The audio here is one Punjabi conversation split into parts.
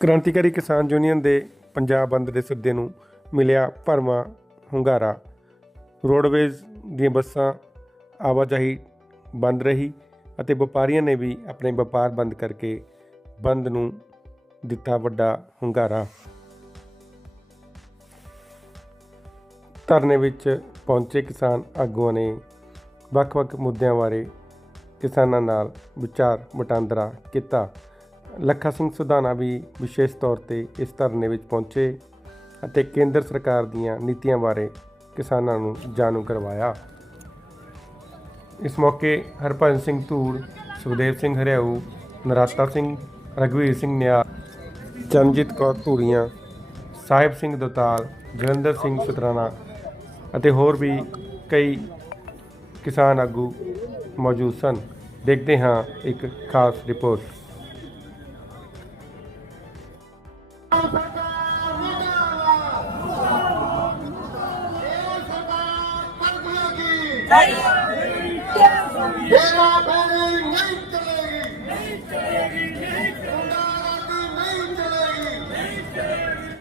ਕ੍ਰਾਂਤੀਕਾਰੀ ਕਿਸਾਨ ਯੂਨੀਅਨ ਦੇ ਪੰਜਾਬ ਬੰਦ ਦੇ ਸੱਦੇ ਨੂੰ ਮਿਲਿਆ ਭਰਵਾਂ ਹੁੰਗਾਰਾ। ਰੋਡਵੇਜ਼ ਦੀਆਂ ਬੱਸਾਂ ਆਵਾਜਾਈ ਬੰਦ ਰਹੀ ਅਤੇ ਵਪਾਰੀਆਂ ਨੇ ਵੀ ਆਪਣੇ ਵਪਾਰ ਬੰਦ ਕਰਕੇ ਬੰਦ ਨੂੰ ਦਿੱਤਾ ਵੱਡਾ ਹੁੰਗਾਰਾ। ਧਰਨੇ ਵਿੱਚ ਪਹੁੰਚੇ ਕਿਸਾਨ ਆਗੂਆਂ ਨੇ ਵੱਖ-ਵੱਖ ਮੁੱਦਿਆਂ ਬਾਰੇ ਕਿਸਾਨਾਂ ਨਾਲ ਵਿਚਾਰ ਵਟਾਂਦਰਾ ਕੀਤਾ। ਲੱਖਾ ਸਿੰਘ ਸੁਧਾਨਾ ਵੀ ਵਿਸ਼ੇਸ਼ ਤੌਰ ਤੇ ਇਸ ਧਰਨੇ ਵਿੱਚ ਪਹੁੰਚੇ ਅਤੇ ਕੇਂਦਰ ਸਰਕਾਰ ਦੀਆਂ ਨੀਤੀਆਂ ਬਾਰੇ ਕਿਸਾਨਾਂ ਨੂੰ ਜਾਣੂ ਕਰਵਾਇਆ। ਇਸ ਮੌਕੇ ਹਰਭਜਨ ਸਿੰਘ ਧੂੜ, ਸੁਖਦੇਵ ਸਿੰਘ ਹਰਿਆਊ, ਨਰਾਤਾ ਸਿੰਘ, ਰਘਵੀਰ ਸਿੰਘ ਨਿਆ ਚਰਨਜੀਤ ਕੌਰ ਧੂੜੀਆਂ, ਸਾਹਿਬ ਸਿੰਘ ਦੋਤਾਲ, ਜਲੰਧਰ ਸਿੰਘ ਸੁਤਰਾਣਾ ਅਤੇ ਹੋਰ ਵੀ ਕਈ ਕਿਸਾਨ ਆਗੂ ਮੌਜੂਦ ਸਨ। ਦੇਖਦੇ ਹਾਂ ਇੱਕ ਖਾਸ ਰਿਪੋਰਟ। ਮੇਰਾ ਬੇੜੀ ਨਹੀਂ ਚਲੇਗੀ ਨਹੀਂ ਚਲੇਗੀ ਨਹੀਂ ਚਲੇਗੀ ਨਹੀਂ ਚਲੇਗੀ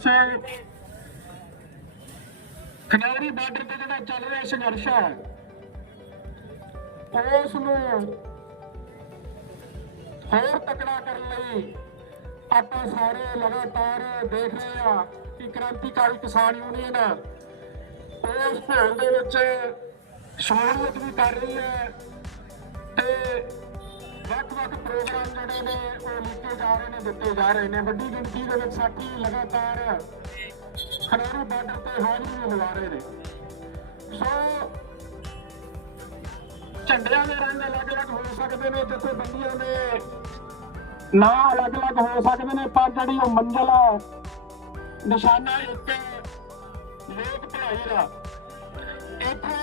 ਸੋ ਖਨੌਰੀ ਬਾਰਡਰ ਤੇ ਜਿਹੜਾ ਚੱਲ ਰਿਹਾ ਸੰਘਰਸ਼ ਹੈ, ਉਸ ਨੂੰ ਹੋਰ ਤਕੜਾ ਕਰਨ ਲਈ ਆਪਾਂ ਸਾਰੇ ਲਗਾਤਾਰ ਦੇਖ ਰਹੇ ਹਾਂ। ਕਿ ਕ੍ਰਾਂਤੀਕਾਰੀ ਕਿਸਾਨ ਯੂਨੀਅਨ ਉਸ ਭੋਲ ਦੇ ਵਿੱਚ ਸ਼ਮੂਲੀਅਤ ਵੀ ਕਰ ਰਹੀ ਹੈ ਤੇ ਵੱਖ-ਵੱਖ ਪ੍ਰੋਗਰਾਮ ਜਿਹੜੇ ਨੇ ਉਹ ਲਿਖੇ ਜਾ ਰਹੇ ਨੇ, ਦਿੱਤੇ ਜਾ ਰਹੇ ਨੇ। ਵੱਡੀ ਗਿਣਤੀ ਦੇ ਵਿੱਚ ਸਾਥੀ ਲਗਾਤਾਰ ਖਨੌਰੀ ਬਾਰਡਰ ਤੇ ਹਾਜ਼ਰੀ ਲਗਾ ਰਹੇ ਨੇ। ਸੋ ਝੰਡਿਆਂ ਦੇ ਰੰਗ ਅਲੱਗ-ਅਲੱਗ ਹੋ ਸਕਦੇ ਨੇ, ਜਥੇਬੰਦੀਆਂ ਦੇ ਨਾਂ ਅਲੱਗ-ਅਲੱਗ ਹੋ ਸਕਦੇ ਨੇ, ਪਰ ਜਿਹੜੀ ਉਹ ਮੰਜ਼ਿਲ ਹੈ ਨਿਸ਼ਾਨਾ ਇੱਕ ਲੋਕ ਭਲਾਈ ਦਾ। ਇੱਥੇ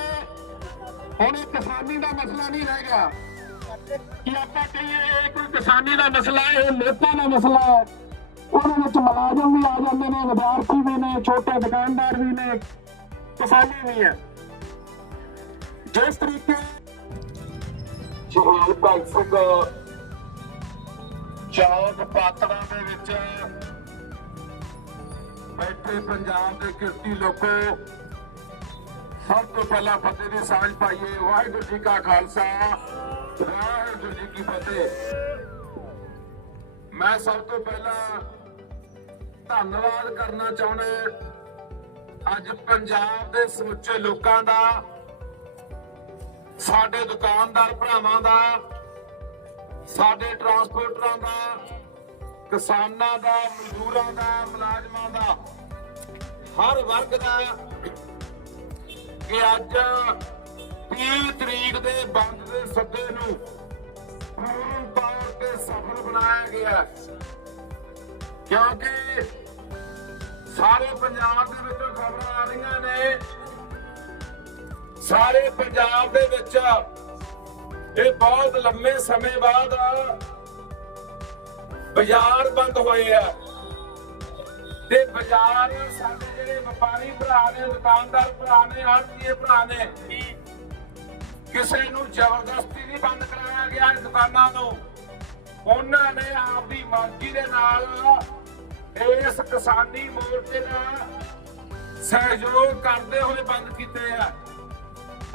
ਹੁਣ ਕਿਸਾਨੀ ਦਾ ਮਸਲਾ ਨਹੀਂ ਰਹਿ ਗਿਆ। ਕਿ ਆਪਾਂ ਕਹੀਏ ਇਹ ਕੋਈ ਕਿਸਾਨੀ ਦਾ ਮਸਲਾ ਇਹ ਲੋਕਾਂ ਦਾ ਮਸਲਾ ਹੈ। ਉਹਦੇ ਵਿੱਚ ਮੁਲਾਜ਼ਮ ਵੀ ਆ ਜਾਂਦੇ ਨੇ, ਵਿਦਿਆਰਥੀ ਵੀ ਨੇ, ਛੋਟੇ ਦੁਕਾਨਦਾਰ ਵੀ ਨੇ, ਕਿਸਾਨੀ ਵੀ ਹੈ। ਜਿਸ ਤਰੀਕੇ ਸ਼ਹੀਦ ਭਗਤ ਸਿੰਘ, ਚੌਕ ਪਾਤੜਾ ਦੇ ਵਿੱਚ ਬੈਠੇ ਪੰਜਾਬ ਦੇ ਕਿਰਤੀ ਲੋਕੋ, ਸਭ ਤੋਂ ਪਹਿਲਾਂ ਫਤਿਹ ਦੀ ਸਾਂਝ ਪਾਈਏ। ਵਾਹਿਗੁਰੂ ਜੀ ਕਾ ਖਾਲਸਾ, ਵਾਹਿਗੁਰੂ ਜੀ ਕੀ ਫਤਿਹ। ਮੈਂ ਸਭ ਤੋਂ ਪਹਿਲਾਂ ਧੰਨਵਾਦ ਕਰਨਾ ਚਾਹੁੰਦਾ ਅੱਜ ਪੰਜਾਬ ਦੇ ਸਮੁੱਚੇ ਲੋਕਾਂ ਦਾ, ਸਾਡੇ ਦੁਕਾਨਦਾਰ ਭਰਾਵਾਂ ਦਾ, ਸਾਡੇ ਟਰਾਂਸਪੋਰਟਰਾਂ ਦਾ ਕਿਸਾਨਾਂ ਦਾ, ਮਜ਼ਦੂਰਾਂ ਦਾ, ਮੁਲਾਜ਼ਮਾਂ ਦਾ, ਹਰ ਵਰਗ ਦਾ ਕਿ ਅੱਜ 30 ਤਰੀਕ ਦੇ ਬੰਦ ਦੇ ਸੱਦੇ ਨੂੰ ਪੂਰਨ ਤੌਰ ਤੇ ਸਫਲ ਬਣਾਇਆ ਗਿਆ ਕਿਉਂਕਿ ਸਾਰੇ ਪੰਜਾਬ ਦੇ ਵਿੱਚੋਂ ਖਬਰਾਂ ਆ ਰਹੀਆਂ ਨੇ। ਸਾਰੇ ਪੰਜਾਬ ਦੇ ਵਿੱਚ ਇਹ ਬਹੁਤ ਲੰਮੇ ਸਮੇਂ ਬਾਅਦ ਬਾਜ਼ਾਰ ਬੰਦ ਹੋਏ ਆ। ਤੇ ਬਾਜ਼ਾਰ ਸਾਡੇ ਜਿਹੜੇ ਵਪਾਰੀ ਭਰਾ ਨੇ, ਦੁਕਾਨਦਾਰ ਭਰਾ ਨੇ ਆੜਤੀਏ ਭਰਾ ਨੇ, ਕਿਸੇ ਨੂੰ ਜ਼ਬਰਦਸਤੀ ਨਹੀਂ ਬੰਦ ਕਰਾਇਆ ਗਿਆ ਦੁਕਾਨਾਂ ਨੂੰ। ਉਹਨਾਂ ਨੇ ਆਪਦੀ ਮਰਜ਼ੀ ਦੇ ਨਾਲ ਇਸ ਕਿਸਾਨੀ ਮੋਰਚੇ ਦਾ ਸਹਿਯੋਗ ਕਰਦੇ ਹੋਏ ਬੰਦ ਕੀਤੇ ਆ।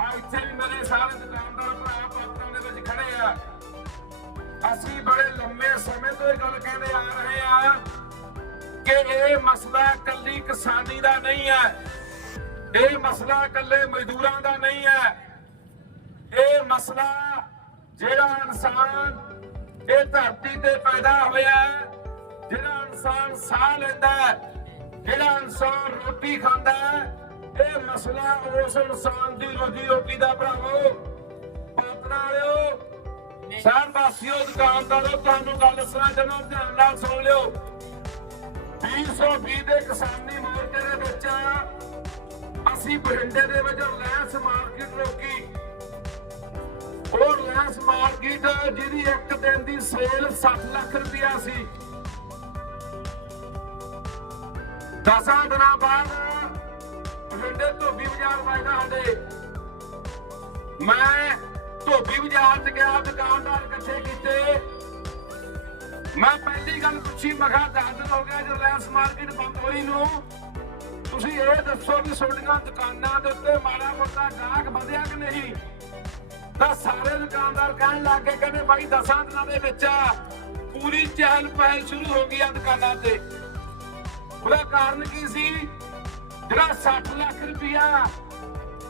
ਆ ਇੱਥੇ ਵੀ ਮੇਰੇ ਸਾਰੇ ਮਸਲਾ ਕੱਲੇ ਮਜ਼ਦੂਰਾਂ ਦਾ ਨਹੀਂ ਹੈ। ਇਹ ਮਸਲਾ ਜਿਹੜਾ ਇਨਸਾਨ ਇਹ ਧਰਤੀ ਤੇ ਪੈਦਾ ਹੋਇਆ ਜਿਹੜਾ ਇਨਸਾਨ ਸਾਹ ਲੈਂਦਾ ਜਿਹੜਾ ਇਨਸਾਨ ਰੋਟੀ ਖਾਂਦਾ ਇਹ ਮਸਲਾ ਉਸ ਇਨਸਾਨ ਦੀ ਰੋਜੀ ਰੋਟੀ ਦਾ ਭਰਾਵੋ। ਪਾਤਨਾ ਵਾਲਿਓ, ਸ਼ਹਿਰ ਵਾਸੀਓ, ਦੁਕਾਨਦਾਰੋ, ਤੁਹਾਨੂੰ ਗੱਲ ਦੱਸਣਾ ਚਾਹੁੰਦਾ ਧਿਆਨ ਨਾਲ ਸੁਣ ਲਿਓ। 220 ਦੇ ਕਿਸਾਨੀ ਦੇ ਵਿੱਚ ਅਸੀਂ ਬਠਿੰਡੇ ਦੇ ਵਿੱਚ ਰਿਲਾਇੰਸ ਮਾਰਕੀਟ ਰੋਕੀ। ਉਹ ਰਿਲਾਇੰਸ ਮਾਰਕੀਟ ਜਿਹਦੀ ਇੱਕ ਦਿਨ ਦੀ ਸੇਲ 60 ਲੱਖ ਰੁਪਇਆ ਸੀ। ਦਸਾਂ ਦਿਨਾਂ ਬਾਅਦ ਬਠਿੰਡੇ ਧੋਬੀ ਬਾਜ਼ਾਰ ਵੱਜਦਾ ਸਾਡੇ। ਮੈਂ ਧੋਬੀ ਬਾਜ਼ਾਰ 'ਚ ਗਿਆ, ਦੁਕਾਨਦਾਰ ਇਕੱਠੇ ਕੀਤੇ। ਮੈਂ ਪਹਿਲੀ ਗੱਲ ਪੁੱਛੀ, ਮੈਂ ਕਿਹਾ ਦਸ ਦਿਨ ਹੋ ਗਿਆ ਜੋ ਰਿਲਾਇੰਸ ਮਾਰਕੀਟ ਬੰਦ ਹੋਈ ਨੂੰ। ਤੁਸੀਂ ਇਹ ਦੱਸੋ ਵੀ ਤੁਹਾਡੀਆਂ ਦੁਕਾਨਾਂ ਦੇ ਉੱਤੇ ਮਾੜਾ ਮੋਟਾ ਗਾਹਕ ਵਧਿਆ ਕਿ ਨਹੀਂ? ਤਾਂ ਸਾਰੇ ਦੁਕਾਨਦਾਰ ਕਹਿਣ ਲੱਗ ਗਏ, ਕਹਿੰਦੇ ਬਾਈ ਦਸਾਂ ਦਿਨਾਂ ਦੇ ਵਿੱਚ ਪੂਰੀ ਚਹਿਲ ਪਹਿਲ ਸ਼ੁਰੂ ਹੋ ਗਈ ਆ ਦੁਕਾਨਾਂ ਤੇ। ਉਹਦਾ ਕਾਰਨ ਕੀ ਸੀ? ਜਿਹੜਾ 60 ਲੱਖ ਰੁਪਇਆ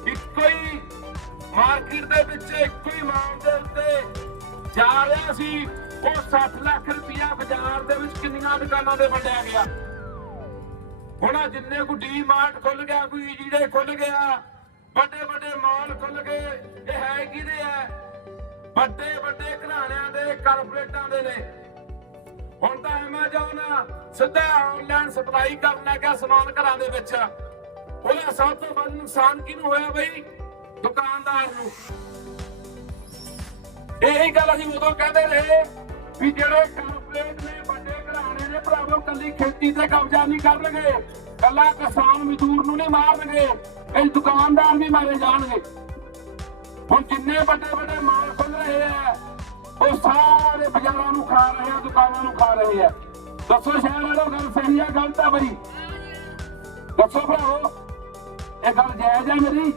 ਇੱਕੋ ਹੀ ਮਾਰਕੀਟ ਦੇ ਵਿੱਚ, ਇੱਕੋ ਹੀ ਮਾਲ ਦੇ ਉੱਤੇ ਜਾ ਰਿਹਾ ਸੀ, ਉਹ 60 ਲੱਖ ਰੁਪਇਆ ਬਾਜ਼ਾਰ ਦੇ ਵਿੱਚ ਕਿੰਨੀਆਂ ਦੁਕਾਨਾਂ ਤੇ ਵੰਡਿਆ ਗਿਆ। ਹੁਣ ਆਹ ਜਿੰਨੇ ਕੋ ਡੀ ਮਾਰਟ ਖੁੱਲ ਗਿਆ, ਕੋਈ ਜਿਹੜੇ ਖੁੱਲ ਗਿਆ, ਵੱਡੇ ਵੱਡੇ ਮਾਲ ਖੁੱਲ ਗਏ, ਇਹ ਹੈ ਕਿਹਦੇ ਆ? ਵੱਡੇ ਵੱਡੇ ਘਰਾਣਿਆਂ ਦੇ ਕਾਰਪੋਰੇਟਾਂ ਦੇ ਨੇ। ਹੁਣ ਤਾਂ ਐਮਾਜ਼ਨ ਸਿੱਧਾ ਆਨਲਾਈਨ ਸਪਲਾਈ ਕਰਨ ਲੱਗਾ ਸਮਾਨ ਘਰਾਂ ਦੇ ਵਿੱਚ। ਉਹਦਾ ਸਭ ਤੋਂ ਵੱਧ ਨੁਕਸਾਨ ਕਿਹਨੂੰ ਹੋਇਆ ਬਈ? ਦੁਕਾਨਦਾਰ ਨੂੰ। ਇਹੀ ਗੱਲ ਅਸੀਂ ਉਦੋਂ ਕਹਿੰਦੇ ਰਹੇ ਵੀ ਜਿਹੜੇ ਕਾਰਪੋਰੇਟ ਨੇ ਵੱਡੇ ਭਰਾਵੋ, ਕੱਲੀ ਖੇਤੀ ਤੇ ਕਬਜ਼ਾ ਨਹੀਂ ਕਰਨਗੇ। ਕੱਲਾ ਕਿਸਾਨ ਮਜ਼ਦੂਰ ਨੂੰ ਨਹੀਂ ਮਾਰਨਗੇ ਇਹ ਦੁਕਾਨਦਾਰ ਵੀ ਮਾਰੇ ਜਾਣਗੇ। ਹੁਣ ਜਿੰਨੇ ਵੱਡੇ ਵੱਡੇ ਮਾਲ ਖੁੱਲ ਰਹੇ ਆ, ਉਹ ਸਾਰੇ ਬਾਜ਼ਾਰਾਂ ਨੂੰ ਖਾ ਰਹੇ ਆ, ਦੁਕਾਨਾਂ ਨੂੰ ਖਾ ਰਹੇ ਆ। ਦੱਸੋ ਸ਼ਹਿਰ ਵਾਲੋ ਗੱਲ ਸਹੀ ਆ ਗਲਤ ਆ ਬਈ? ਦੱਸੋ ਭਰਾਵੋ, ਇਹ ਗੱਲ ਜਾਇਜ਼ ਆ ਮੇਰੀ?